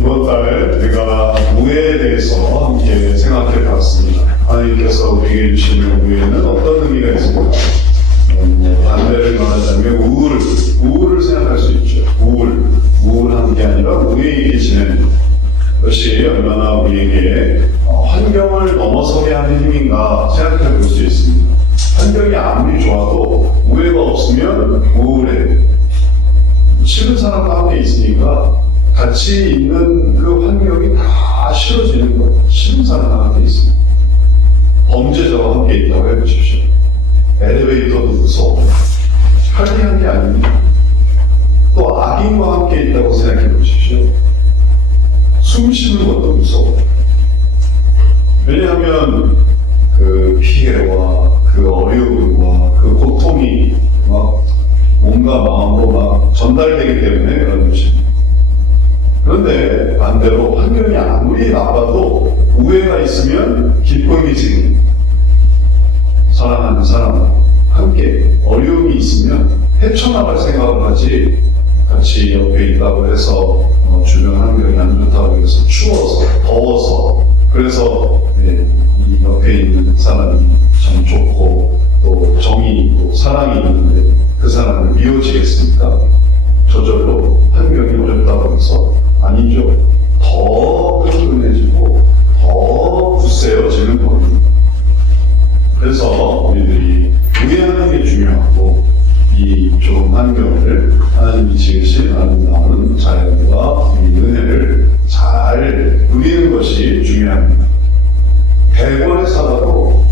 이번 달에 우리가 우애에 대해서 함께 생각해 봤습니다. 하나님께서 우리에게 주시는 우애는 어떤 의미가 있습니까? 반대를 말하자면 우울을 생각할 수 있죠. 우울한 게 아니라 우애 있게 지내는 것이 얼마나 우리에게 환경을 넘어서게 하는 힘인가 생각해 볼 수 있습니다. 환경이 아무리 좋아도 우애가 없으면 우울해. 싫은 사람과 함께 있으니까 같이 있는 그 환경이 다 싫어지는 거예요. 싫은 사람과 함께 있습니다. 범죄자와 함께 있다고 해보십시오. 엘리베이터도 무서워. 편리한 게 아닙니다. 또 악인과 함께 있다고 생각해 보십시오. 숨 쉬는 것도 무서워. 왜냐하면 그 피해와 그 어려움과 그 고통이 막 몸과 마음으로 막 전달되기 때문에 그런 것입니다. 그런데 반대로 환경이 아무리 나빠도 우애가 있으면 기쁨이 생깁니다. 사랑하는 사람과 함께 어려움이 있으면 헤쳐나갈 생각을 하지, 같이 옆에 있다고 해서 주변 환경이 안 좋다고 해서 추워서 더워서 그래서 이 옆에 있는 사람이 참 좋고 또 정이 있고 사랑이 있는데 그 사람을 미워지겠습니까? 저절로 환경이 어렵다고 해서 아니죠. 더 끈끈해지고 더 굳세어지는 겁니다. 그래서 우리들이 우애하는 게 중요하고 이 좋은 환경을 하나님이 지으신 아름다운 자연과 이 은혜를 잘 누리는 것이 중요합니다. 100원에 살아도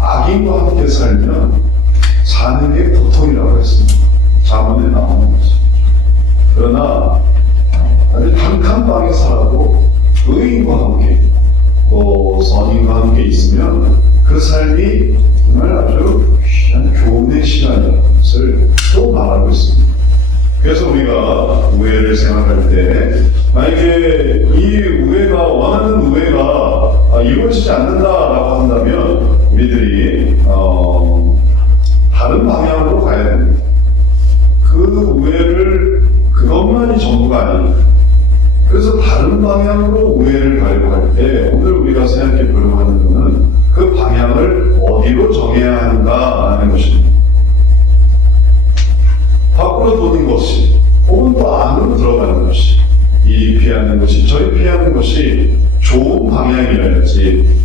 악인과 함께 살면 사는 게 고통이라고 했습니다. 자문에 나오는 것입니다. 그러나 아주 단칸방에 살아도 의인과 함께 또 선인과 함께 있으면 그 삶이 정말 아주 귀한 교훈의 시간이라는 것을 또 말하고 있습니다. 그래서 우리가 우애를 생각할 때 만약에 이 우애가 원하는 우애가 이루어지지 않는다라고 한다면 우리들이 다른 방향으로 가야 됩니다. 그 우애를 그것만이 전부가 아닙니다. 그래서 다른 방향으로 우애를 가려고 할 때 오늘 우리가 생각해 보려고 하는 것은 그 방향을 어디로 정해야 하는가 하는 것입니다. 밖으로 도는 것이 혹은 또 안으로 들어가는 것이 이 피하는 것이 저희 피하는 것이 좋은 방향이라야지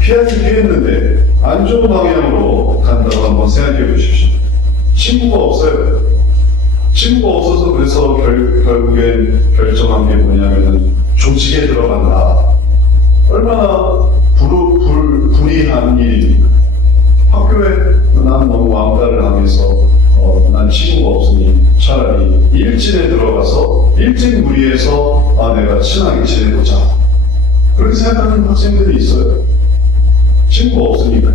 피하긴 피했는데 안 좋은 방향으로 간다고 한번 생각해 보십시오. 친구가 없어요. 친구가 없어서 그래서 결국엔 결정한 게 뭐냐면은 조직에 들어간다. 얼마나 불이한 일입니까? 학교에 난 너무 왕따를 하면서 난 친구가 없으니 차라리 일진에 들어가서 일진 무리해서 내가 친하게 지내보자. 그렇게 생각하는 학생들이 있어요. 친구가 없으니까.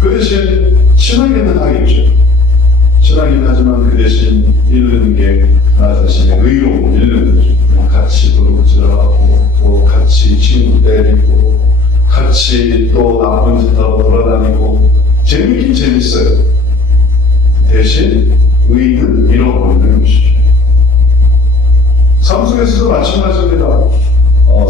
그 대신 친하게는 하겠죠. 친하긴 하지만 그 대신 잃는 게 나 자신의 의로움을 잃는 거죠. 같이 부르짖어하고 또 같이 친구 때리고 같이 또 나쁜 짓 하고 돌아다니고 재밌긴 재밌어요. 대신 의는 잃어버리는 것이죠. 삶 속에서도 마찬가지입니다.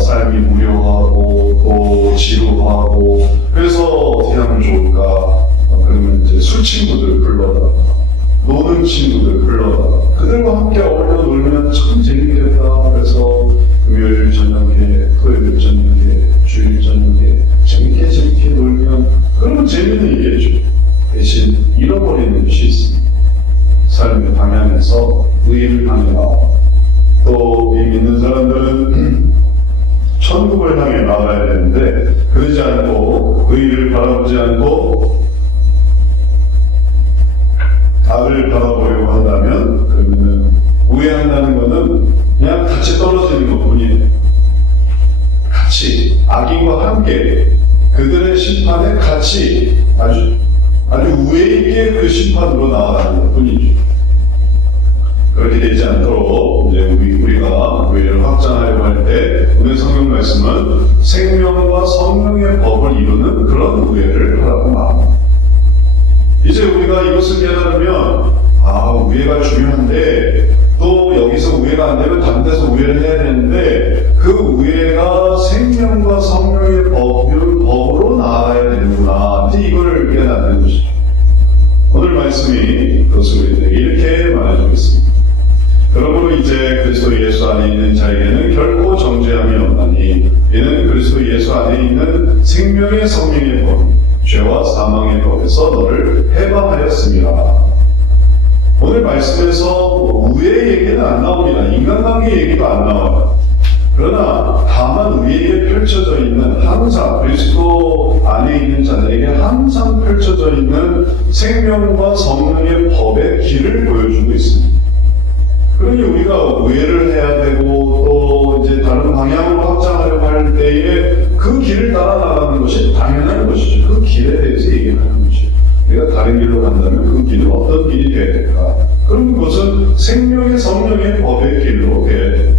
삶이 무료하고 또 지루하고 그래서 어떻게 하면 좋을까? 그러면 이제 술 친구들 불러다가 노는 친구들 불러다가 그들과 함께 어울려 놀면 참 재밌겠다. 그래서 금요일 저녁에, 토요일 저녁에, 주일 저녁에 재밌게 놀면 그러면 재미는 있겠죠. 대신 잃어버리는 것이 있습니다. 삶의 방향에서 의를 향해라. 또 이 믿는 사람들은 천국을 향해 나가야 되는데 그러지 않고 의를 바라보지 않고 악을 바라보려고 한다면 그러면은 우애한다는 것은 그냥 같이 떨어지는 것 뿐이에요. 같이 악인과 함께 그들의 심판에 같이 아주 우애 있게 그 심판으로 나아가는 것 뿐이죠. 그렇게 되지 않도록 이제 우리가 우애를 확장하려고 할 때 오늘 성경 말씀은 생명과 성령의 법을 이루는 그런 우애를 하라고 말합니다. 이제 우리가 이것을 깨달으면 우애가 중요한데 또 여기서 우애가 안 되면 다른 데서 우애를 해야 되는데 그 우애가 생명과 성령의 법으로 나아가야 되는구나. 이제 이걸 깨닫는 것이죠. 오늘 말씀이 그것을 우리에게 이렇게 말해주겠습니다. 그러므로 이제 그리스도 예수 안에 있는 자에게는 결코 정죄함이 없나니 이는 그리스도 예수 안에 있는 생명의 성령의 법, 죄와 사망의 법에서 너를 해방하였습니다. 오늘 말씀에서 우애 얘기는 안 나옵니다. 인간관계 얘기도 안 나와요. 그러나 다만 우리에게 펼쳐져 있는 항상 그리스도 안에 있는 자들에게 항상 펼쳐져 있는 생명과 성령의 법의 길을 보여주고 있습니다. 그러니 우리가 우애를 해야 되고 또 이제 다른 방향으로 확장하려고 할 때에 그 길을 따라 나가는 것이 당연한 것이죠. 그 길에 대해서 얘기하는 것이죠. 내가 다른 길로 간다면 그 길은 어떤 길이 되어야 될까? 그럼 그것은 생명의 성령의 법의 길로 되어야 돼요.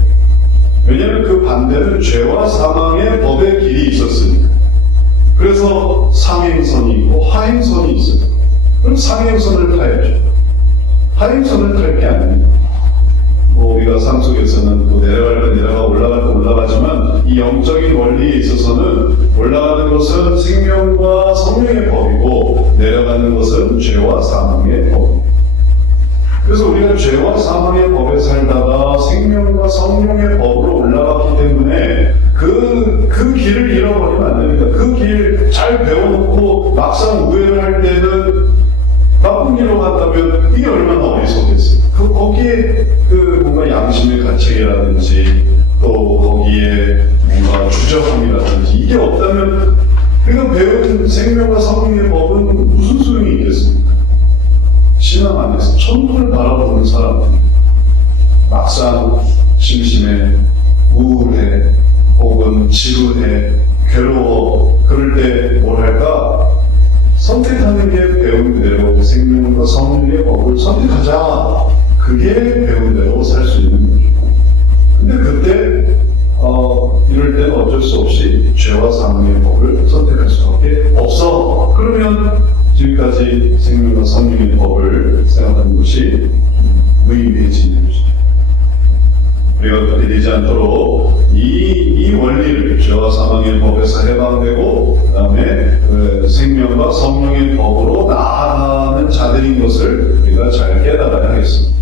왜냐하면 그 반대는 죄와 사망의 법의 길이 있었으니까. 그래서 상행선이 있고 하행선이 있어요. 그럼 상행선을 타야죠. 하행선을 탈 게 아닙니다. 우리가 삶 속에서는 또 내려갈 때 내려가 올라갈 때 올라가지만 이 영적인 원리에 있어서는 올라가는 것은 생명과 성령의 법이고 내려가는 것은 죄와 사망의 법입니다. 그래서 우리가 죄와 사망의 법에 살다가 생명과 성령의 법으로 올라갔기 때문에 그 길을 잃어버리면 안 됩니다. 그 길 잘 배워놓고 막상 우회를 할 때는 나쁜 길로 간다면 이게 얼마나 어리석겠어요. 거기에 뭔가 양심의 가책이라든지 또 거기에 뭔가 주저함이라든지 이게 없다면 우리가 배운 생명과 성령의 법은 무슨 소용이 있겠습니까? 신앙 안에서 천국을 바라보는 사람은 막상 심심해, 우울해, 혹은 지루해, 괴로워 그럴 때 뭘 할까? 선택하는 게 배운 그대로 생명과 성령의 법을 선택하자. 그게 배운 대로 살 수 있는 거죠. 근데 그때 이럴 때는 어쩔 수 없이 죄와 사망의 법을 선택할 수밖에 없어. 그러면 지금까지 생명과 성령의 법을 생각하는 것이 무의미해지는 것이죠. 우리가 그렇게 되지 않도록 이 원리를 죄와 사망의 법에서 해방되고 그 다음에 생명과 성령의 법으로 나아가는 자들인 것을 우리가 잘 깨달아야 하겠습니다.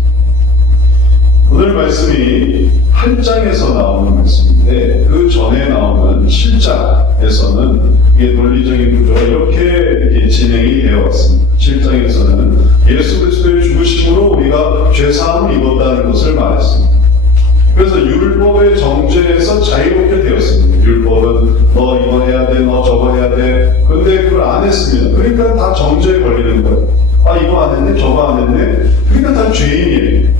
오늘 말씀이 8장에서 나오는 말씀인데 그 전에 나오는 7장에서는 이게 논리적인 구조가 이렇게 진행이 되어 왔습니다. 7장에서는 예수 그리스도의 죽으심으로 우리가 죄사함을 입었다는 것을 말했습니다. 그래서 율법의 정죄에서 자유롭게 되었습니다. 율법은 너 이거 해야 돼, 너 저거 해야 돼. 근데 그걸 안 했습니다. 그러니까 다 정죄에 걸리는 거예요. 아 이거 안 했네, 저거 안 했네. 그러니까 다 죄인이에요.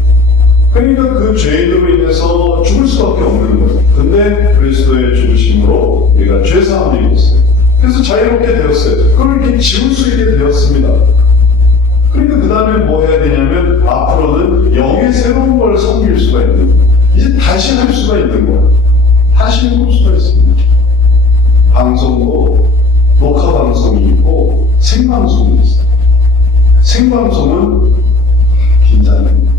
그러니까 그 죄인으로 인해서 죽을 수밖에 없는 거예요. 근데 그리스도의 죽으심으로 우리가 죄사함을 입었어요. 그래서 자유롭게 되었어요. 그걸 이렇게 지울 수 있게 되었습니다. 그러니까 그 다음에 뭐 해야 되냐면 앞으로는 영의 새로운 걸 섬길 수가 있는 거예요. 이제 다시 할 수가 있는 거예요. 다시 해볼 수가 있습니다. 방송도 녹화 방송이 있고 생방송이 있어요. 생방송은 긴장합니다.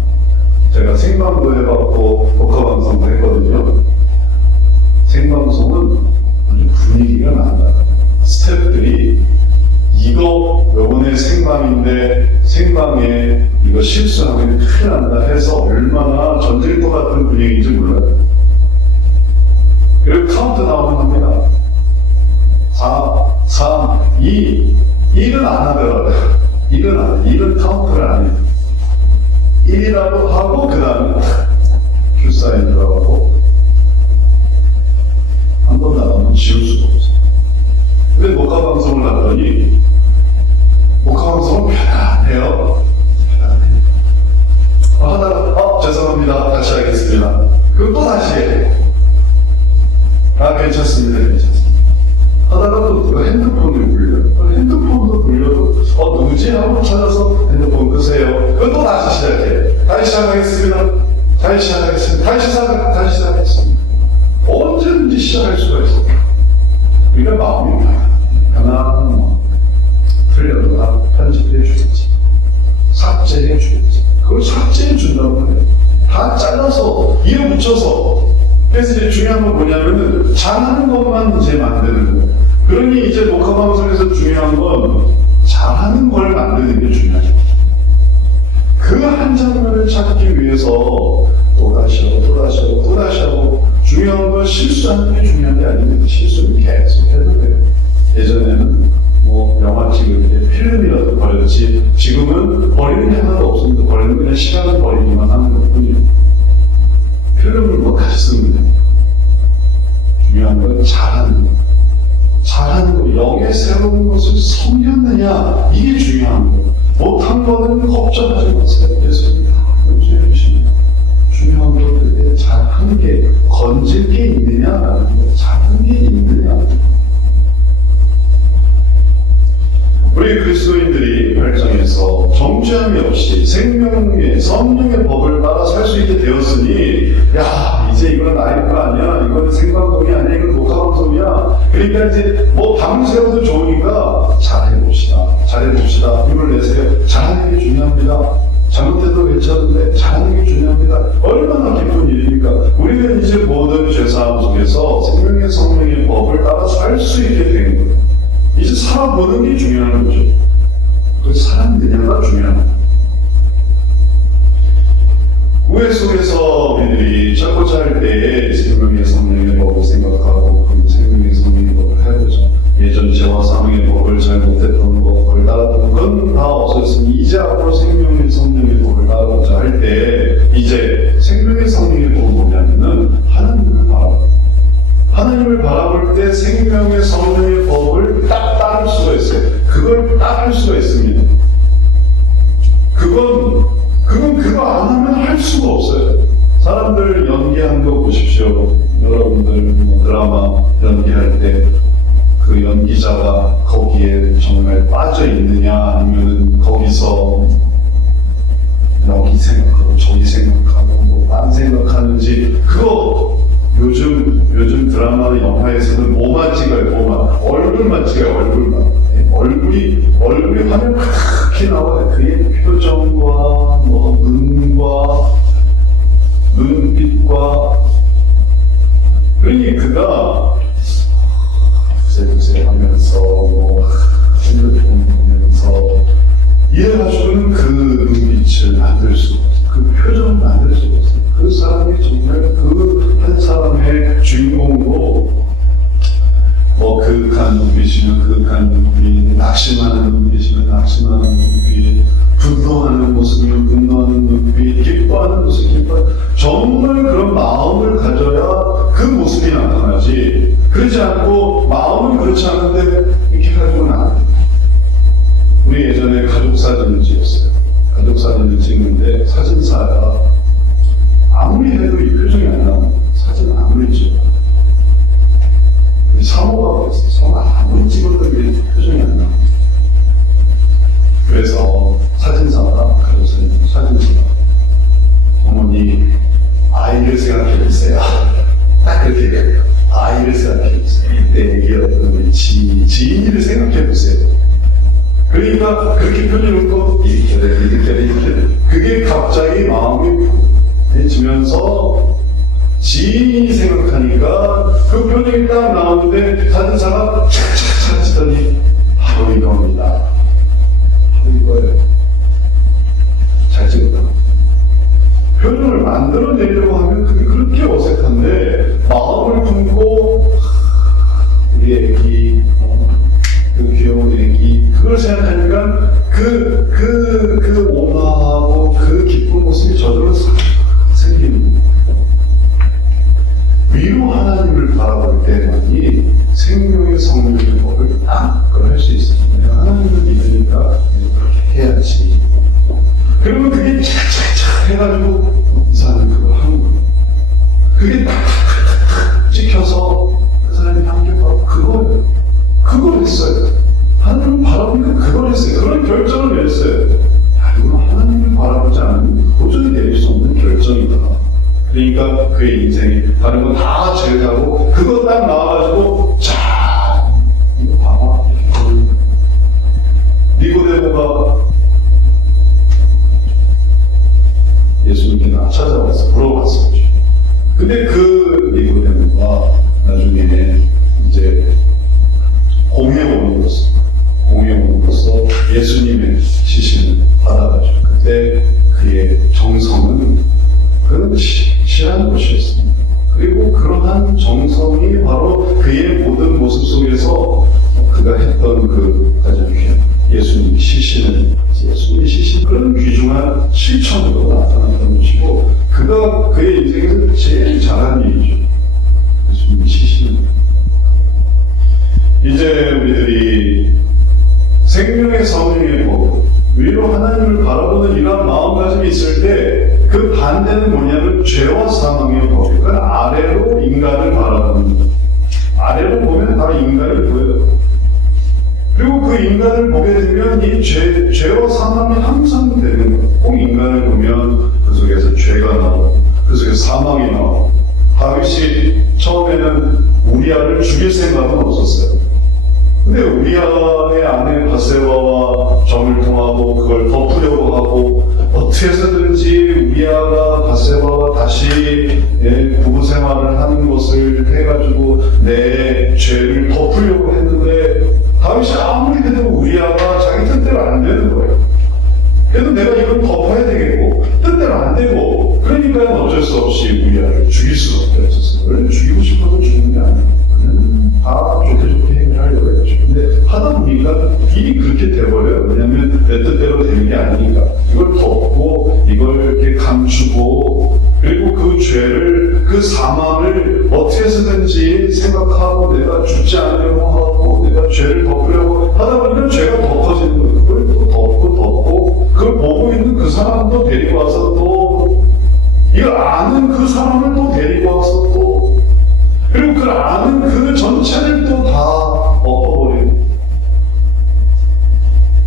제가 생방도 해봤고 녹화 방송도 했거든요. 생방송은 아주 분위기가 난다. 스태프들이 이거 요번에 생방인데 생방에 이거 실수하면 큰일 난다 해서 얼마나 전쟁터 같은 분위기인지 몰라요. 그리고 카운트다운을 합니다. 4, 3, 2 1은 안 하더라고요. 1은 카운트를 안 해요. 1이라고 하고 그 다음에 큐사인 들어가고 한 번 나가면 지울 수가 없어요. 근데 녹화방송을 하더니 녹화방송은 편안해요. 하다가 죄송합니다. 다시 하겠습니다. 그럼 또 다시 해요. 괜찮습니다. 괜찮습니다. 하다가 또 누가 핸드폰을 불려요. 핸드폰도 불려도 누구지? 하고 찾아서 핸드폰 끄세요. 그럼 또 다시 시작해요. 다시 시작하겠습니다. 다시 시작하겠습니다. 다시 시작하겠습니다. 이제 중요한 건 뭐냐면은 잘하는 것만 이제 만드는 거예요. 그러니 이제 녹화방송에서 중요한 건 잘하는 걸 만드는 게 중요하죠. 그 한 장면을 찾기 위해서 또다시 하고 중요한 건 실수하는 게 중요한 게 아닙니다. 실수는 계속 해도 돼요. 예전에는 뭐 영화 찍을 때 필름이라도 버렸지 지금은 버리는 게 하나도 없습니다. 버리는 그냥 시간을 버리기만 하는 것뿐이에요. 필름을 뭐 다시 쓰면 됩니다. 중요한 건 잘하는 거. 잘하는 거, 영의 새로운 것을 섬겼느냐 이게 중요한 거예요. 못한 거는 걱정하지 마세요. 됐습니다. 용서해 주시면 중요한 건 그게 잘한 게 건질 게 있느냐라는 거. 잘한 게 있느냐. 우리 그리스도인들이 발정해서 정죄함이 없이 생명의 성령의 법을 따라 살 수 있게 되었으니 야 이제 이건 라이브 아니야, 이건 생방송이 아니야, 이건 녹화방송이야. 그러니까 이제 뭐 밤새워도 좋으니까 잘해봅시다, 힘을 내세요. 잘하는 게 중요합니다. 잘못해도 괜찮은데 잘하는 게 중요합니다. 얼마나 기쁜 일입니까? 우리는 이제 모든 죄사함 속에서 생명의 성령의 법을 따라 살 수 있게 된 거예요. 이제 살아보는 게 중요한 거죠. 그 살았느냐가 중요한 거예요. 우애 속에서 우리들이 찾고자 할 때에 생명의 성령의 법을 생각하고 그 생명의 성령의 법을 해보죠. 예전 죄와 사망의 법을 잘 못했던 법을 따라가는 건 다 없어졌으니 이제 앞으로 생명의 성령의 법을 따라가자 할 때 이제 생명의 성령의 법은 뭐냐면은 하나님을 바라볼 때 생명의 성령의 법을 딱 따를 수가 있어요. 그걸 따를 수가 있습니다. 그건 그거 안 하면 할 수가 없어요. 사람들 연기한 거 보십시오. 여러분들 드라마 연기할 때 그 연기자가 거기에 정말 빠져 있느냐 아니면 거기서 여기 생각하고 저기 생각하고 뭐 딴 생각하는지 그거 요즘 드라마나 영화에서는 뭐만 찍어요, 얼굴만 찍어요, 얼굴이 화면 그렇게 나와요. 그의 표정과 뭐 눈과 눈빛과 그러니 그가 부세 하면서 뭐 핸드폰 보면서 이래가지고는 그 눈빛을 만들 수가 없어요. 그 표정을 만들 수가 없어요. 그 사람이 정말 그 한 사람의 주인공으로 뭐 그윽한 눈빛이면 그윽한 눈빛, 낙심하는 눈빛이면 낙심하는 눈빛, 분노하는 모습이면 분노하는 눈빛, 기뻐하는 모습, 정말 그런 마음을 가져야 그 모습이 나타나지. 그러지 않고 마음은 그렇지 않은데 이렇게 가지고는 안 돼. 우리 예전에 가족 사진을 찍었어요. 가족 사진을 찍는데 사진사가 아무리 해도 이 표정이 안 나옵니다. 사진을 아무리 찍어도. 사모가 그랬어요. 사모가 아무리 찍어도 이게 표정이 안 나옵니다. 그래서 사진사가, 가족 사진사가 어머니 아이를 생각해보세요. 딱 그렇게 얘기해요. 아이를 생각해보세요. 그때 얘기했던 우리 지인이를 생각해보세요. 그러니까 그렇게 표정을 또 이렇게 그게 갑자기 마음이 해지면서 지인이 생각하니까 그 표정이 딱 나오는데 사진사가 착착착 치더니 바로 이겁니다. 바로 이거예요. 잘 찍었다. 표정을 만들어내려고 하면 그게 그렇게 어색한데 마음을 품고 우리 애기 그 귀여운 애기 그걸 생각하니까 그 온화하고 그 기쁜 모습이 저절로 생기는 거예요. 위로 하나님을 바라볼 때만이 생명의 성령의 법을 딱 그걸 할 수 있습니다. 하나님을 믿으니까 그렇게 해야지. 그러면 그게 착착착 해가지고 이 사람이 그걸 하는 거예요. 그게 탁탁탁탁 찍혀서 그 사람이 한결바로 그걸 했어요. 하나님을 바라보니까 그걸 했어요. 그런 결정을 내렸어요. 야, 이건 하나님을 바라보지 않으면 도저히 내릴 수 없는 결정이다. 그러니까 그의 인생이 다른 건 다 제외하고 그거 딱 나와가지고 자 이거 봐봐. 니고데모가 예수님께 찾아왔어. 물어봤어. 근데 그 니고데모 인간을 바라보는 것. 아래로 보면 다 인간이 보여요. 그리고 그 인간을 보게 되면 이 죄와 사망이 항상 되는 거예요. 꼭 인간을 보면 그 속에서 죄가 나오고 그 속에서 사망이 나오고. 다윗이 처음에는 우리아를 죽일 생각은 없었어요. 근데 우리아의 아내 바세바와 정을 통하고 그걸 덮으려고 하고 어떻게 해서든지 우리아가 바세바와 다시 부부 생활을 하는 것을 해가지고 내 죄를 덮으려고 했는데 다윗이 아무리 해도 우리아가 자기 뜻대로 안 되는 거예요. 그래도 내가 이걸 덮어야 되겠고 뜻대로 안 되고 그러니까 어쩔 수 없이 우리아를 죽일 수밖에 없었어요. 원래 죽이고 싶어도 죽는 게 아니에요. 다 좋게 해결하려고 했죠. 근데 하다 보니까 일이 그렇게 돼버려요. 왜냐면 내 뜻대로 되는 게 아니니까. 이걸 덮고, 이걸 이렇게 감추고, 그리고 그 죄를, 그 사망을 어떻게 해서든지 생각하고, 내가 죽지 않으려고 하고, 내가 죄를 덮으려고 하다 보니까 죄가 덮어지는 거예요. 그걸 또 덮고, 그걸 보고 있는 그 사람도 데리고 와서 또, 이걸 아는 그 사람을 또 데리고 와서 또, 그리고 그 아는 그 전체를 또 다 엎어버리고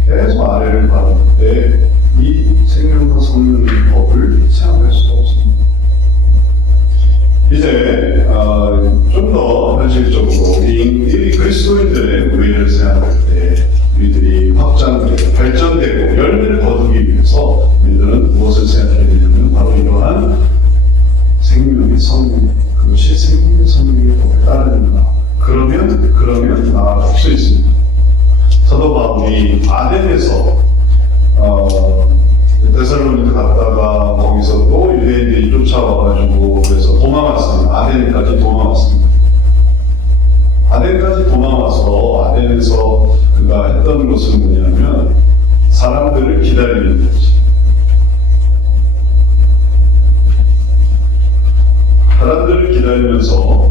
계속 아래를 바라보는데 이 생명과 성령의 법을 생각할 수가 없습니다. 이제 좀 더 현실적으로 이 그리스도인들의 우리를 생각할 때 우리들이 확장되고 발전되고 열매를 거두기 위해서 우리들은 무엇을 생각해야 되냐면 바로 이러한 생명의 성령, 그것이 생명의 성령의 법을 따르는가. 그러면 나아갈 수 있습니다. 사도 바울이 아덴에서 데살로니가 갔다가 거기서 또 유대인들이 쫓아와가지고 그래서 도망왔습니다. 아덴까지 도망왔습니다. 아덴까지 도망와서 아덴에서 그가 했던 것은 뭐냐면 사람들을 기다리는 거지. 사람들을 기다리면서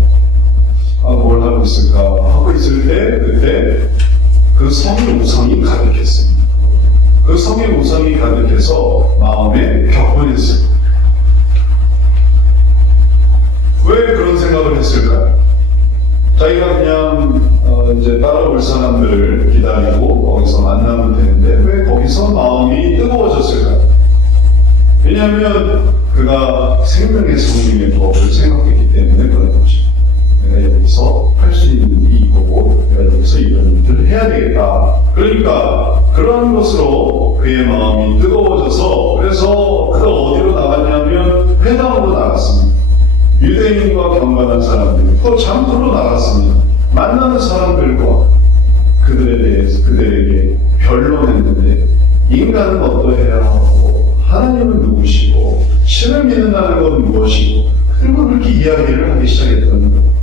뭘 하고 있을까 하고 있을 때 그때 그 성의 우상이 가득했습니다. 그 성의 우상이 가득해서 마음에 격분했습니다. 왜 그런 생각을 했을까요? 자기가 그냥 이제 따라올 사람들을 기다리고 거기서 만나면 되는데 왜 거기서 마음이 뜨거워졌을까요? 왜냐하면 그가 생명의 성령의 법을 생각했기 때문에 그런 것입니다. 내가 여기서 할 수 있는 일이 이거고 내가 여기서 이런 일들을 해야 되겠다. 그러니까 그러한 것으로 그의 마음이 뜨거워져서 그래서 그가 어디로 나갔냐면 회당으로 나갔습니다. 유대인과 경건한 사람들 또 장터로 나갔습니다. 만나는 사람들과 그들에 대해서 그들에게 변론했는데 인간은 어떠해야 하고 하나님은 누구시고 신을 믿는다는 것은 무엇이고 그리고 그렇게 이야기를 하기 시작했다는 거예요.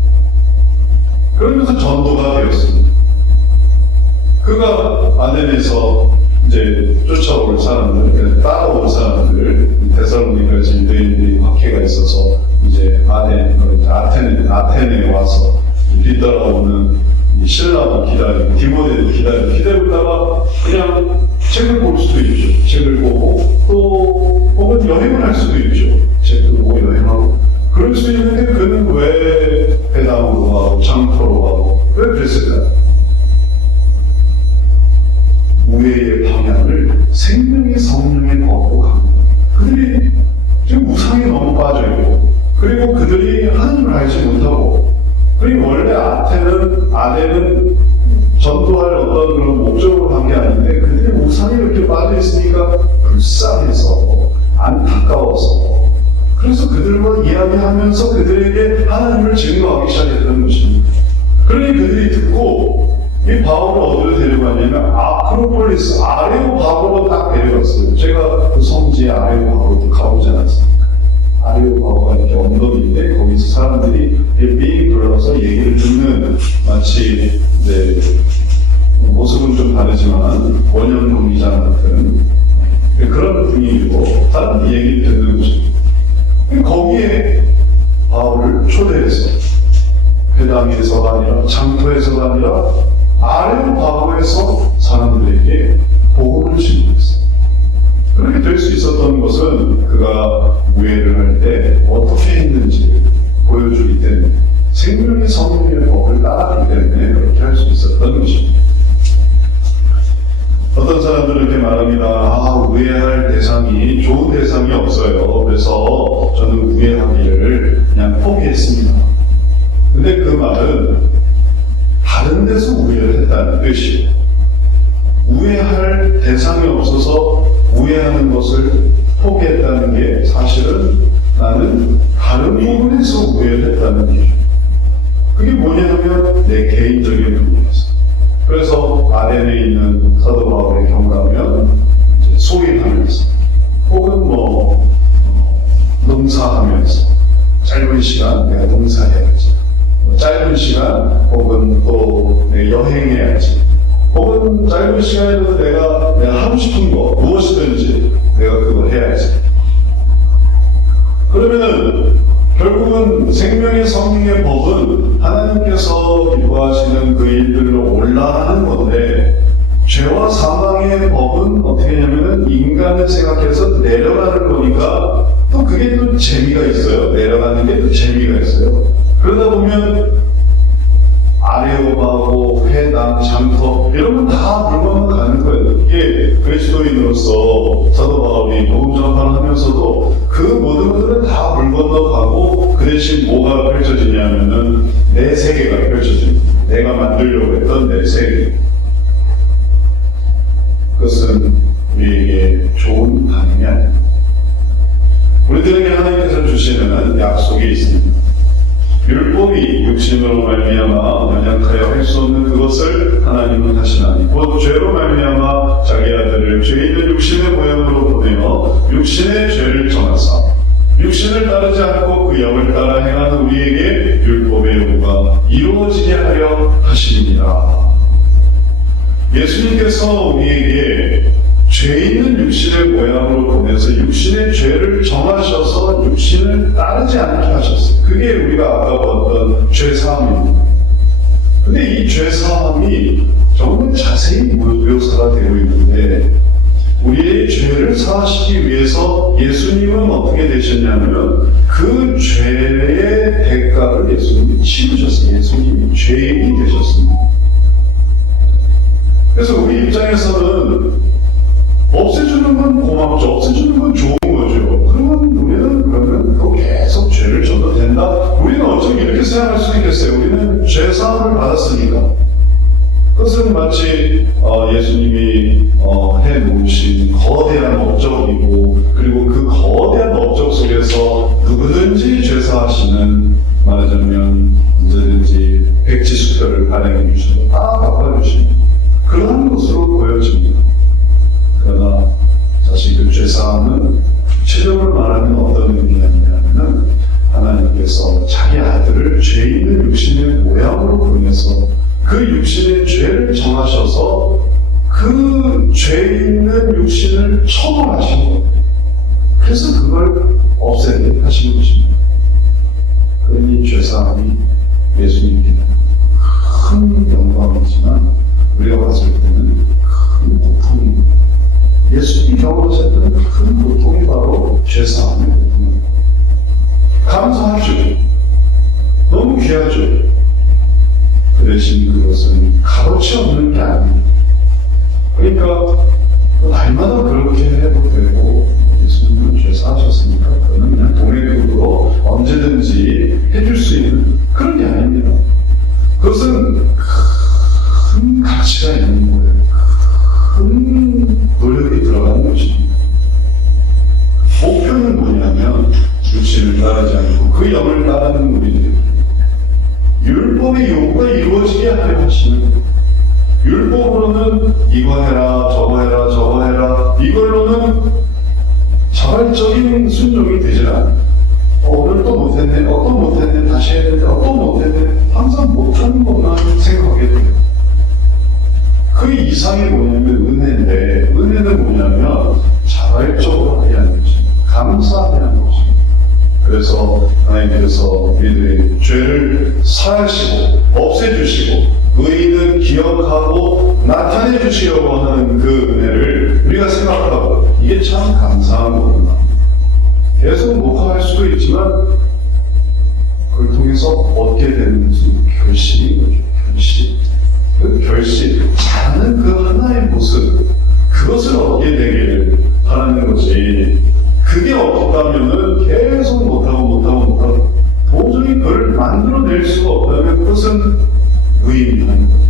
그러면서 전도가 되었습니다. 그가 아덴에서 이제 쫓아올 사람들, 따라올 사람들, 데살로니가에서 유대인들이 박해가 있어서 이제 아테네에 와서 뒤따라오는 신라도 기다리고 디모데도 기다리다가 그냥 책을 볼 수도 있죠. 책을 보고 또 혹은 여행을 할 수도 있죠. 책도 보고 여행하고 그럴 수 있는데 그는 왜 회당으로 가고 장터로 가고 왜 그랬을까요? 우애의 방향을 생명의 성령의 법으로 갑니다. 그들이 지금 우상에 너무 빠져있고 그리고 그들이 하나님을 알지 못하고 그리고 원래 아덴은 전도할 어떤 그런 목적으로 간 게 아닌데 그들이 우상에 이렇게 빠져있으니까 불쌍해서 안타까워서 그래서 그들과 이야기하면서 그들에게 하나님을 증거하기 시작했던 것입니다. 그러니 그들이 듣고 이 바울을 어디로 데려가냐면 아크로폴리스 아레오바고로 딱 데려갔어요. 제가 그 성지 아레오바고로 가보지 않았습니까? 아레오바고가 이렇게 언덕인데 거기서 사람들이 빙 돌아서 얘기를 듣는 마치 모습은 좀 다르지만 원형 경기장 같은 그런 분위기고 사람들이 얘기를 듣는 것입니다. 거기에 바울을 초대해서 회당에서가 아니라 장터에서가 아니라 아레오바고에서 사람들에게 복음을 증거했어요. 그렇게 될 수 있었던 것은 그가 우애를 할 때 어떻게 했는지 보여주기 때문에 생명의 성령의 법을 따랐기 때문에 그렇게 할 수 있었던 것입니다. 어떤 사람들은 이렇게 말합니다. 우애할 대상이, 좋은 대상이 없어요. 그래서 저는 우애하기를 그냥 포기했습니다. 근데 그 말은 다른 데서 우애를 했다는 뜻이에요. 우애할 대상이 없어서 우애하는 것을 포기했다는 게 사실은 나는 다른 부분에서 우애를 했다는 얘기죠. 그게 뭐냐면 내 개인적인 부분에서. 그래서 아덴에 있는 사도 바울의 경우라면 소일하면서 혹은 농사하면서 짧은 시간 내가 농사해야지, 짧은 시간 혹은 또 여행해야지, 혹은 짧은 시간에도 내가 하고 싶은 거 무엇이든지 내가 그걸 해야지. 그러면은 결국은 생명의 성령의 법은 하나님께서 기뻐하시는 그 일들로 올라가는 건데, 죄와 사망의 법은 어떻게 하냐면은 인간을 생각해서 내려가는 거니까 또 그게 또 재미가 있어요. 내려가는 게 또 재미가 있어요. 그러다 보면 아레오바고 회당, 장터 이런 건 다 물건만 가는 거예요. 이게 그리스도인으로서 사도 바울이 복음 전파를 하면서도 그 모든 것들은 다 물 건너가고 그 대신 뭐가 펼쳐지냐면은 내 세계가 펼쳐집니다. 내가 만들려고 했던 내 세계. 그것은 우리에게 좋은 반응이 아닙니다. 우리들에게 하나님께서 주시는 약속이 있습니다. 율법이 육신으로 말미암아 연약하여 할 수 없는 그것을 하나님은 하시나니 곧 죄로 말미암아 자기 아들을 죄 있는 육신의 모양으로 보내어 육신의 죄를 정하사 육신을 따르지 않고 그 영을 따라 행하는 우리에게 율법의 요구가 이루어지게 하려 하십니다. 예수님께서 우리에게 죄 있는 육신의 모양으로 보내서 육신의 죄를 정하셔서 육신을 따르지 않게 하셨어요. 그게 우리가 아까 봤던 죄사함입니다. 근데 이 죄사함이 정말 자세히 묘사가 되고 있는데, 우리의 죄를 사하시기 위해서 예수님은 어떻게 되셨냐면 그 죄의 대가를 예수님이 치르셨어요. 예수님이 죄인이 되셨습니다. 그래서 우리 입장에서는 없애주는 건 고맙죠. 없애주는 건 좋은 거죠. 그러면 우리는 그러면 또 계속 죄를 져도 된다? 우리는 어쩜 이렇게 생각할 수 있겠어요? 우리는 죄사함을 받았으니까. 그것은 마치 예수님이 해놓으신 거대한 업적이고, 그리고 그 거대한 업적 속에서 누구든지 죄사하시는, 말하자면 언제든지 백지수표를 발행해 주셔서 다 갚아주시는 그런 것으로 보여집니다. 그러나 사실 그 죄사함은 구체적으로 말하면 어떤 의미냐면 하나님께서 자기 아들을 죄 있는 육신의 모양으로 보내서 그 육신의 죄를 정하셔서 그 죄 있는 육신을 처벌하신 거예요. 그래서 그걸 없애게 하신 것입니다. 그러니 죄사함이 예수님께는 큰 영광이지만 우리가 봤을 때는 큰 고통입니다. 예수님이 경험하셨던 큰 고통이 바로 죄사함의 고통입니다. 감사하죠. 너무 귀하죠. 그 대신 그것은 값어치 없는 게 아닙니다. 그러니까 날마다 그렇게 해도 되고, 예수님은 죄사하셨으니까 그거는 그냥 동행으로 언제든지 해줄 수 있는 그런 게 아닙니다. 그것은 큰 가치가 있는 거예요. 큰 노력이 들어가는 것입니다. 목표는 뭐냐면 육신을 따르지 않고 그 영을 따르는 우리들, 율법의 요구가 이루어지게 하려 하시는 거예요. 율법으로는 이거 해라 저거 해라 저거 해라, 이걸로는 자발적인 순종이 되질 않아요. 오늘 또 못했네, 또 못했네, 다시 했는데 또 못했네, 항상 못하는 것만 생각하게 돼요. 그 이상이 뭐냐면 은혜인데, 은혜는 뭐냐면 자발적으로 하게 하는 것입니다. 감사하게 하는 것입니다. 그래서 하나님께서 우리들의 죄를 사하시고 없애주시고 의인은 기억하고 나타내 주시려고 하는 그 은혜를 우리가 생각하고, 이게 참 감사한 거구나. 계속 목화할 수도 있지만 그걸 통해서 얻게 되는 무슨 결실인 거죠. 결실. 그 결실, 잘하는 그 하나의 모습, 그것을 얻게 되기를 바라는 거지. 그게 없다면은 계속 못하고 도저히 그걸 만들어낼 수가 없다면 그것은 무의미한 거예요.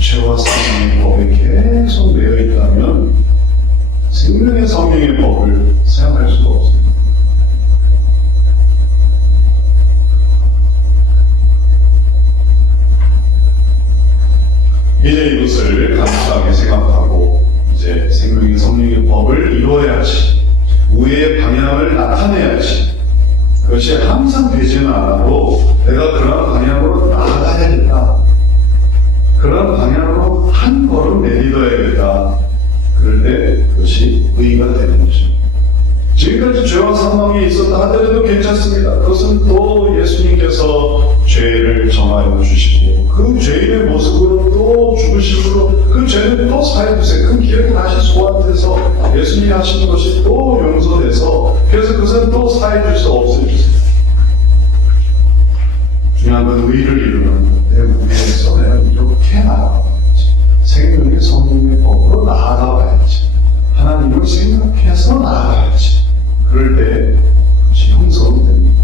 죄와 사망의 법에 계속 매여 있다면 생명의 성령의 법을 사용할 수가 없습니다. 이제 이것을 감사하게 생각하고 이제 생명의 성령의 법을 이루어야지, 우애의 방향을 나타내야지. 그것이 항상 되지는 않아도 내가 그런 방향으로 나아가야겠다, 그런 방향으로 한 걸음 내딛어야겠다. 그럴 때 그것이 의의가 되는 것입니다. 지금까지 죄와 사망이 있었다 하더라도 괜찮습니다. 그것은 또 예수님께서 죄를 정하여 주시고 그 죄인의 모습으로 또 죽으심으로 그 죄는 또 사해주세요. 그 기록이 다시 소환돼서 예수님이 하시는 것이 또 용서돼서, 그래서 그것은 또 사해주셔서 없애주세요. 중요한 건 의의를 이루는 내 무대에서 내가 이렇게 나아가야지, 생명의 성령의 법으로 나아가야지, 하나님을 생각해서 나아가야지. 그럴 때 그것이 형성이 됩니다.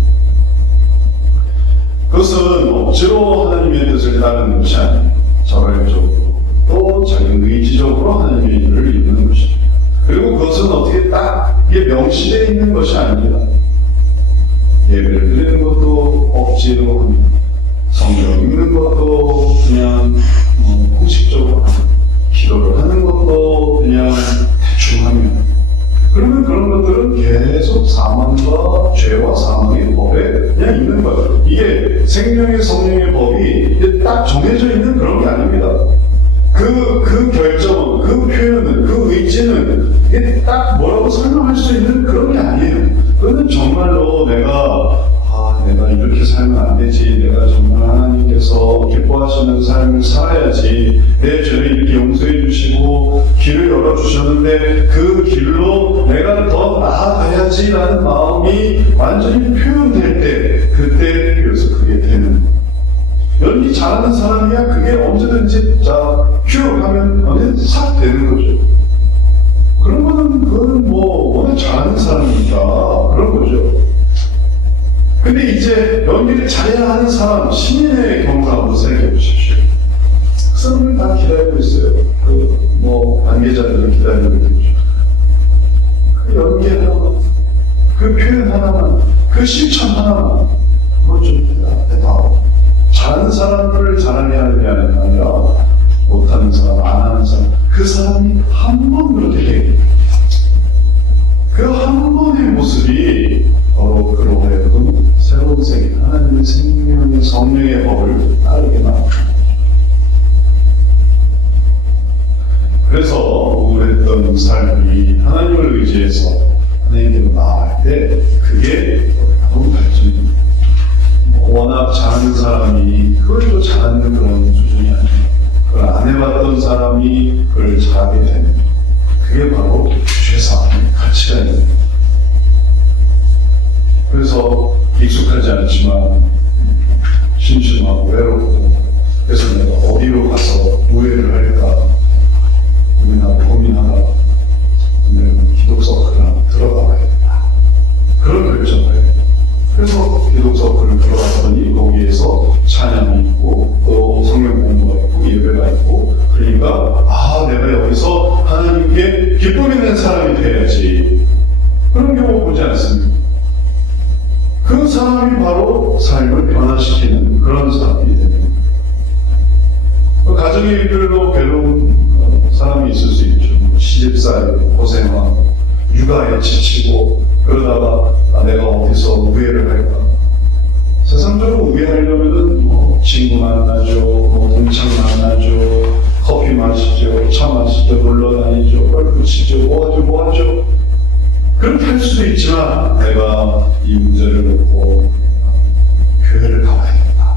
그것은 억지로 하나님의 뜻을 따르는 것이 아니에요. 자발적으로 또 자기 의지적으로 하나님의 일을 이루는 것이죠. 그리고 그것은 어떻게 딱 이게 명시되어 있는 것이 아닙니다. 예배를 드리는 것도 억지로 합니다. 성경 읽는 것도 그냥 공식적으로 합니다. 기도를 하는 것도 그냥 대충 합니다. 그러면 그런 것들은 계속 사망과 죄와 사망의 법에 그냥 있는 거예요. 이게 생명의 성령의 법이 딱 정해져 있는 그런 게 아닙니다. 그 결정은, 그 표현은, 그 의지는 이게 딱 뭐라고 설명할 수 있는 그런 게 아니에요. 그거는 정말로 내가 이렇게 살면 안 되지, 내가 정말 하나님께서 기뻐하시는 삶을 살아야지, 내 죄를 이렇게 용서해 주시고 길을 열어주셨는데 그 길로 내가 더 나아가야지라는 마음이 완전히 표현될 때, 그때 비로소 그게 되는. 연기 잘하는 사람이야 그게 언제든지 큐 하면 언제든지 싹 되는 거죠. 그거는 뭐 워낙 잘하는 사람이니까 그런 거죠. 근데 이제 연기를 잘해야 하는 사람, 신인의 경우를 한번 생각해 보십시오. 그 사람을 다 기다리고 있어요. 관계자들을 기다리고 있죠. 그 연기 하나만, 그 표현 하나만, 그 실천 하나만, 좀 해봐. 잘하는 사람을 잘하게 하는 게 아니라, 못하는 사람, 안 하는 사람, 그 사람이 한 번 그렇게 되게 그 한 번의 모습이 바로 그로 하여금 새로운 세계, 하나님의 생명의 성령의 법을 따르게 만듭니다. 그래서 우울했던 삶이 하나님을 의지해서 하나님께로 나아갈 때 그게 너무 발전입니다. 워낙 잘하는 사람이 그걸 또 잘하는 그런 수준이 아니에요. 그걸 안 해봤던 사람이 그걸 잘하게 되는, 그게 바로 죄사함의 가치가 있는 거예요. 그래서 익숙하지 않지만 심심하고 외롭고, 그래서 내가 어디로 가서 우회를 할까 고민하다가 오늘 기독 서클을 한번 들어가 봐야겠다, 그런 결정을 해요. 그래서 기독 서클을 들어갔더니 거기에서 찬양이 있고 또 성경 공부가 있고 예배가 있고, 그러니까 내가 여기서 하나님께 기쁨 있는 사람이 돼야지, 그런 경우 보지 않습니까? 그 사람이 바로 삶을 변화시키는 그런 사람이 됩니다. 가정의 일들로 괴로운 사람이 있을 수 있죠. 시집살이 고생하고 육아에 지치고, 그러다가 내가 어디서 우애를 할까? 세상적으로 우애하려면은 친구 만나죠, 동창 만나죠, 커피 마시죠, 차 마시죠, 놀러 다니죠, 골프 치죠, 뭐하죠. 그렇게 할 수도 있지만 내가 이 문제를 놓고 교회를 가봐야겠다,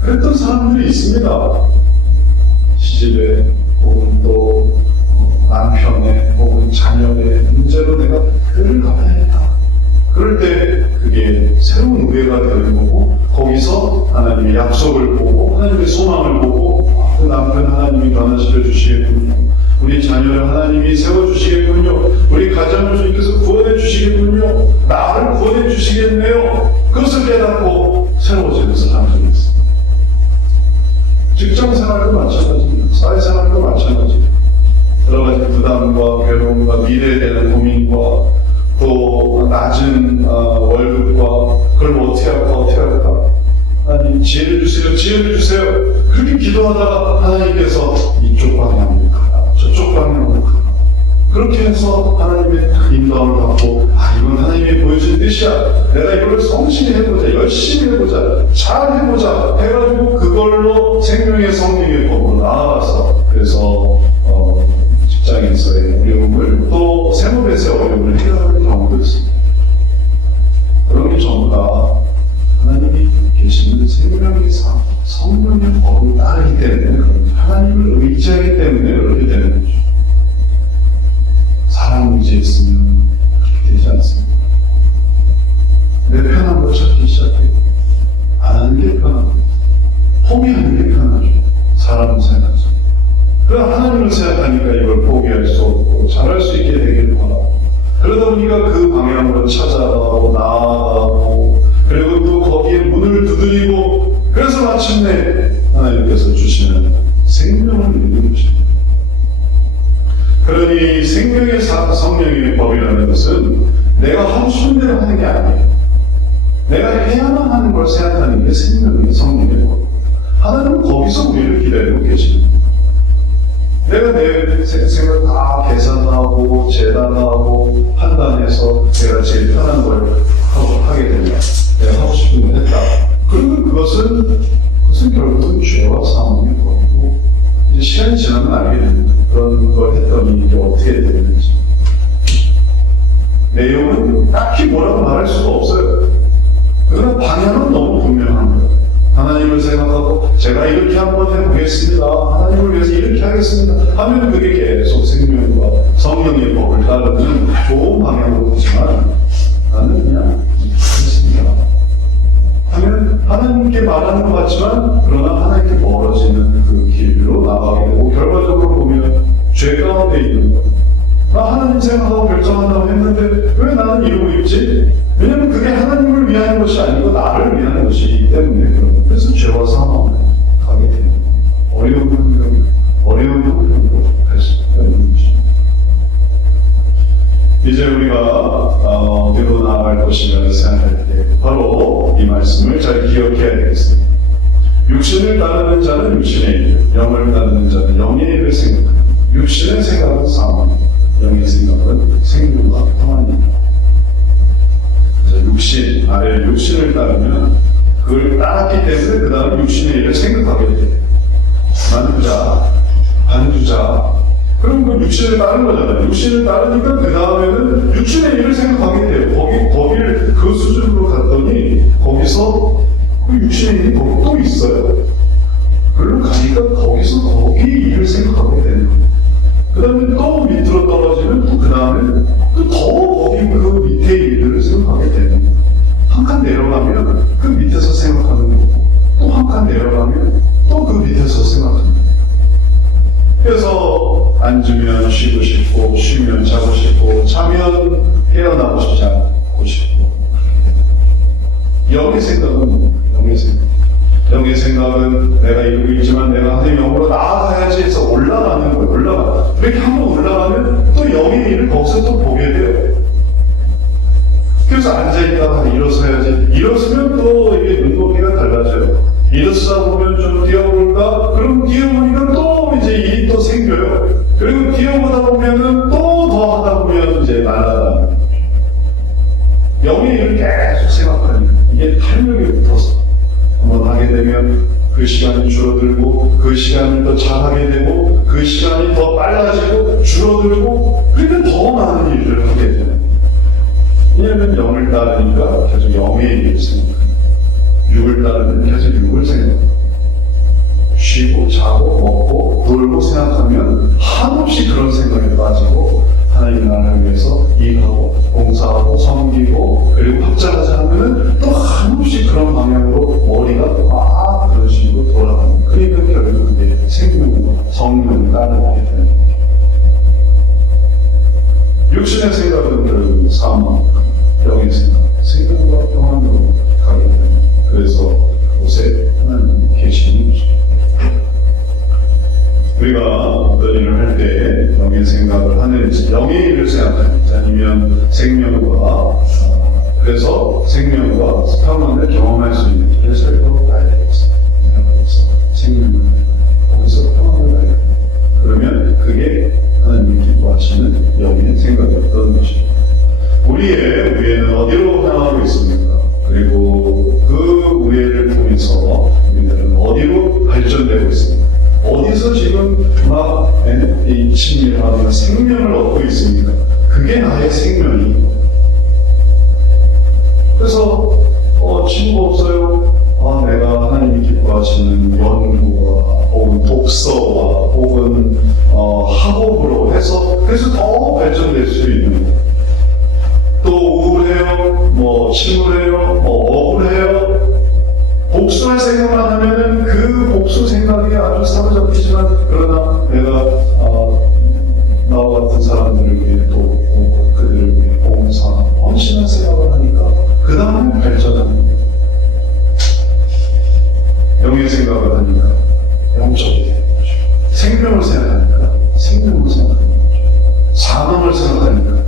그랬던 사람들이 있습니다. 시집에 혹은 그럴 때 그게 새로운 의회가 되는 거고, 거기서 하나님의 약속을 보고 하나님의 소망을 보고 그 남편 하나님이 변화시켜 주시겠군요, 우리 자녀를 하나님이 세워주시겠군요, 우리 가정을 주님께서 구원해 주시겠군요, 나를 구원해 주시겠네요. 그것을 깨닫고 새로워지는 사람들이 있습니다. 직장생활도 마찬가지입니다. 사회생활도 마찬가지입니다. 여러 가지 부담과 괴로움과 미래에 대한 고민과 또 낮은 월급과 그걸 어떻게 할까, 하나님 지혜를 주세요, 지혜를 주세요. 그렇게 기도하다가 하나님께서 이쪽 방향으로 가라, 저쪽 방향으로 가라. 그렇게 해서 하나님의 인도함을 받고, 이건 하나님이 보여준 뜻이야, 내가 이걸 성실히 해보자, 열심히 해보자, 잘 해보자 해가지고 그걸로 생명의 성령의 법으로 나아가서, 그래서 직장에서의 어려움을 또 생업에서의 어려움을 해결하는 경우도 있습니다. 그런 게 전부 다 하나님이 계시는 생명의 성령의 법을 따르기 때문에, 하나님을 의지하기 때문에 그렇게 되는 거죠. 사람 의지했으면 그렇게 되지 않습니다. 내 편한 걸 찾기 시작해요. 안 하는 게 편하고, 포기하는 게 편하죠. 사람은 생각하죠. 그럼 하나님을 생각하니까 이걸 포기할 수 없고 잘할 수 있게 되기를 바라고, 그러다 보니까 그 방향으로 찾아가고 나아가고, 그리고 또 거기에 문을 두드리고, 그래서 마침내 하나님께서 주시는 생명을 누리는 것입니다. 그러니 생명의 성령의 법이라는 것은 내가 하고 싶은 대로 하는 게 아니에요. 내가 해야만 하는 걸 생각하는 게 생명의 성령의 법. 하나님은 거기서 우리를 기다리고 계십니다. 내가 내 생각 다 계산하고 재단하고 판단해서 내가 제일 편한 걸 하게 되면, 내가 하고 싶은 걸 했다. 그러면 그것은 결국은 죄와 사망의 법이고, 이제 시간이 지나면 알게 됩니다. 그런 걸 했더니 이게 어떻게 되는지. 내용은 딱히 뭐라고 말할 수가 없어요. 그러나 방향은 너무 분명한 거예요. 하나님을 생각하고 제가 이렇게 한번 해보겠습니다, 하나님을 위해서 이렇게 하겠습니다 하면 그게 계속 생명과 성령의 법을 따르는 좋은 방향으로 가지만, 나는 그냥 하겠습니다 하면 하나님께 말하는 것 같지만, 그러나 하나님께 멀어지는 그 길로 나가게 되고, 결과적으로 보면 죄 가운데 있는 거예요. 나 하나님 생각하고 결정한다고 했는데 왜 나는 이러고 있지? 왜냐면 그게 하나님을 위한 것이 아니고 나를 위한 것이기 때문에. 그래서 죄와 사망을 가게 되는 어려움은 갈 수가 있는 것입니다. 이제 우리가 어디로 나아갈 것인가를 생각할 때 바로 이 말씀을 잘 기억해야 되겠습니다. 육신을 따르는 자는 육신의 일, 영을 따르는 자는 영의 일을 생각합니다. 육신의 생각은 사망, 영의 생각은 생명과 평안입니다. 그래서 육신을 따르면 그걸 따랐기 때문에 그 다음 육신의 일을 생각하게 돼요. 만주자, 반주자, 그럼 그 육신을 따른 거잖아요. 육신을 따르니까 그 다음에는 육신의 일을 생각하게 돼요. 거기를 그 수준으로 갔더니 거기서 그 육신의 일이 거기 또 있어요. 그걸로 가니까 거기서 거기 일을 생각하게 되는 거예요. 그 다음에 또 밑으로 떨어지면 또 그 다음에 또 더 거기 그 밑에 일들을 생각하게 되는 거예요. 한 칸 내려가면 그 밑에서 생각하는 거고, 또 한 칸 내려가면 또 그 밑에서 생각하는 거예요. 그래서 앉으면 쉬고 싶고, 쉬면 자고 싶고, 자면 깨어나고 싶지 않고 싶고. 영의 생각은 영의 생각은 내가 이러고 있지만 내가 하나님 영으로 나아가야지 해서 올라가는 거예요. 그렇게 한번 올라가면 또 영의 일을 거기서 또 보게 돼요. 그래서 앉아있다가 일어서야지. 일어서면 또 이게 눈높이가 달라져요. 일어서다 보면 좀 뛰어볼까? 그럼 뛰어보니까 또 이제 일이 또 생겨요. 그리고 뛰어보다 보면은 또 더 하다 보면 이제 날아가는 거죠. 영의 일을 계속 생각하니까 이게 탄력이 붙어서 한번 하게 되면 그 시간이 줄어들고, 그 시간을 더 잘하게 되고, 그 시간이 더 빨라지고 줄어들고, 그러니까 더 많은 일을 하게 되는. 왜냐하면 영을 따르니까 계속 영의 일을 생각합니다. 육을 따르면 계속 육을 생각합니다. 쉬고 자고 먹고 놀고 생각하면 한없이 그런 생각에 빠지고, 하나님 나라를 위해서 일하고 봉사하고 섬기고, 그리고 따르게 되는 거죠. 육신의 생각은 결국 사망, 영의 생각과 평안으로 가게 됩니다. 그래서 그곳에 하나님이 계시는 거죠. 우리가 어떤 일을 할 때 영의 생각을 하는지, 영의 일을 생각하는지, 아니면 생명과 그래서 생명과 평안을 경험할 수 있는 길을 살펴봐야 되겠습니다. 거기서 생명을, 거기서 평안을 알고, 그러면 그게 하나님이 기뻐하시는 영의 생각이었던 것입니다. 우리의 우애는 어디로 향하고 있습니까? 그리고 그 우애를 통해서 우리들은 어디로 발전되고 있습니까? 어디서 지금 막 이 친밀함과 생명을 얻고 있습니까? 그게 나의 생명이. 그래서 친구 없어요? 내가 하나님이 기뻐하시는 연구와 혹은 독서와 혹은 학업으로 해서 그래서 더 발전될 수 있는 거. 또 우울해요? 침울해요? 억울해요? 복수할 생각만 하면은 그 복수 생각이 아주 사로잡히지만, 그러나 내가 나와 같은 사람들을 위해 또 그들을 위해 봉사하고 헌신한 생각을 하니까 그 다음에 발전하는 거예요. 영의 생각을 하니까 영적이 되는 거죠. 생명을 생각하니까 생명을 생각하는 거죠. 사망을 생각하니까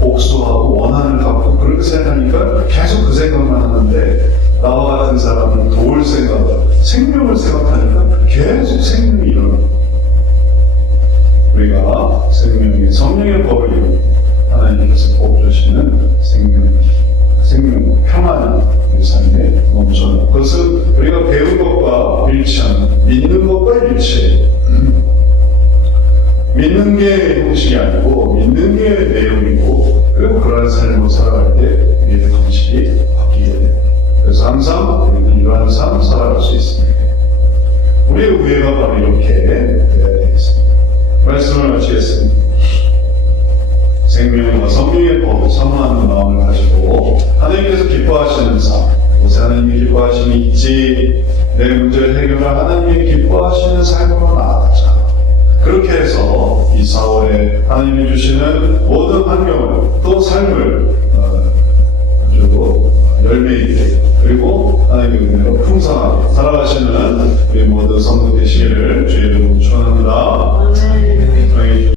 복수하고 원한을 갖고 그렇게 생각하니까 계속 그 생각만 하는데, 나와 같은 사람을 도울 생각을, 생명을 생각하니까 계속 생명이 일어나고, 우리가 성령의 법을 이루고 하나님께서 복 주시는 생명, 평안이 우리 삶에 넘쳐나고, 그것은 우리가 배운 것과 일치하는, 믿는 것과 일치해요. 믿는 게 형식이 아니고 믿는 게 내용이고, 그리고 그러한 삶을 살아갈 때 우리의 방식이 바뀌게 돼요. 그래서 항상 우리는 이러한 삶을 살아갈 수 있습니다. 우리의 우애가 바로 이렇게 되어야 되겠습니다. 말씀을 마치겠습니다. 생명과 성령의 법을 사모하는 마음을 가지고 하나님께서 기뻐하시는 삶, 곳에 하나님이 기뻐하심이 있지, 내 문제를 해결할 하나님이 기뻐하시는 삶으로 나아가자. 그렇게 해서 이 4월에 하나님이 주시는 모든 환경을, 또 삶을